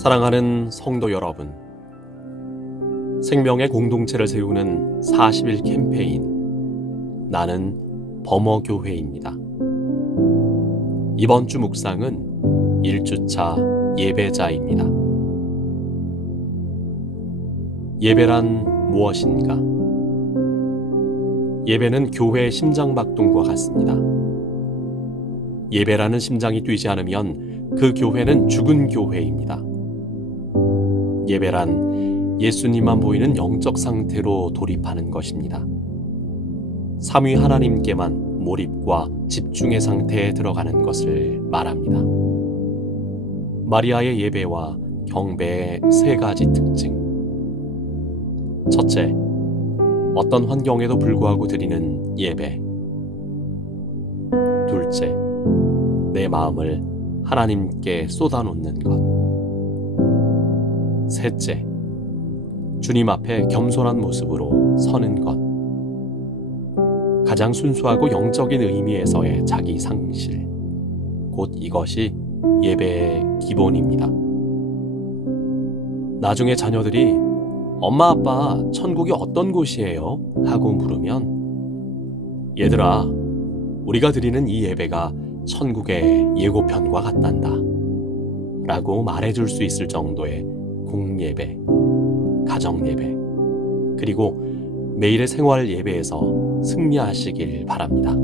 사랑하는 성도 여러분, 생명의 공동체를 세우는 40일 캠페인 나는 범어교회입니다. 이번 주 묵상은 1주차 예배자입니다. 예배란 무엇인가? 예배는 교회의 심장박동과 같습니다. 예배라는 심장이 뛰지 않으면 그 교회는 죽은 교회입니다. 예배란 예수님만 보이는 영적 상태로 돌입하는 것입니다. 삼위 하나님께만 몰입과 집중의 상태에 들어가는 것을 말합니다. 마리아의 예배와 경배의 세 가지 특징. 첫째, 어떤 환경에도 불구하고 드리는 예배. 둘째, 내 마음을 하나님께 쏟아놓는 것. 셋째, 주님 앞에 겸손한 모습으로 서는 것. 가장 순수하고 영적인 의미에서의 자기 상실. 곧 이것이 예배의 기본입니다. 나중에 자녀들이 엄마 아빠 천국이 어떤 곳이에요? 하고 물으면 얘들아, 우리가 드리는 이 예배가 천국의 예고편과 같단다. 라고 말해줄 수 있을 정도의 공예배, 가정예배, 그리고 매일의 생활 예배에서 승리하시길 바랍니다.